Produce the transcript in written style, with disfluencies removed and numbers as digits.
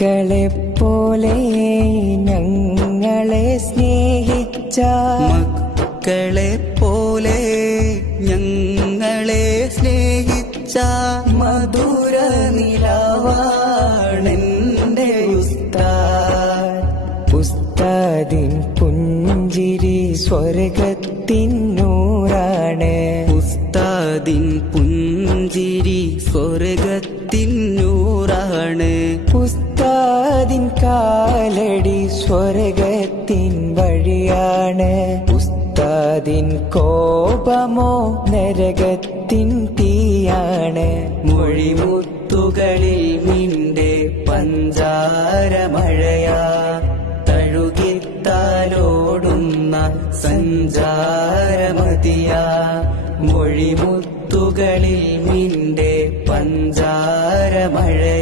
മക്കളെ പോലെ ഞങ്ങളെ സ്നേഹിച്ച മക്കളെ പോലെ ഞങ്ങളെ സ്നേഹിച്ച മധുര നിലവാണെന്റെ ഉസ്താദിൻ പുഞ്ചിരി സ്വർഗത്തിൻ നൂറാണ്. ഉസ്താദിൻ പുഞ്ചിരി സ്വർഗത്തിൻ നൂറാണ്. ഉസ്താദിൻ കാലടി സ്വർഗത്തിൻ വഴിയാണ്. ഉസ്താദിൻ കോപമോ നരകത്തിൻ തീയാണ്. മൊഴിമുത്തുകളിൽ നിന്റെ പഞ്ചാരമഴയാ തഴുകിത്താലോടുന്ന സഞ്ചാരമതിയാ. മൊഴിമുത്തുകളിൽ നിന്റെ പഞ്ചാരമഴയാ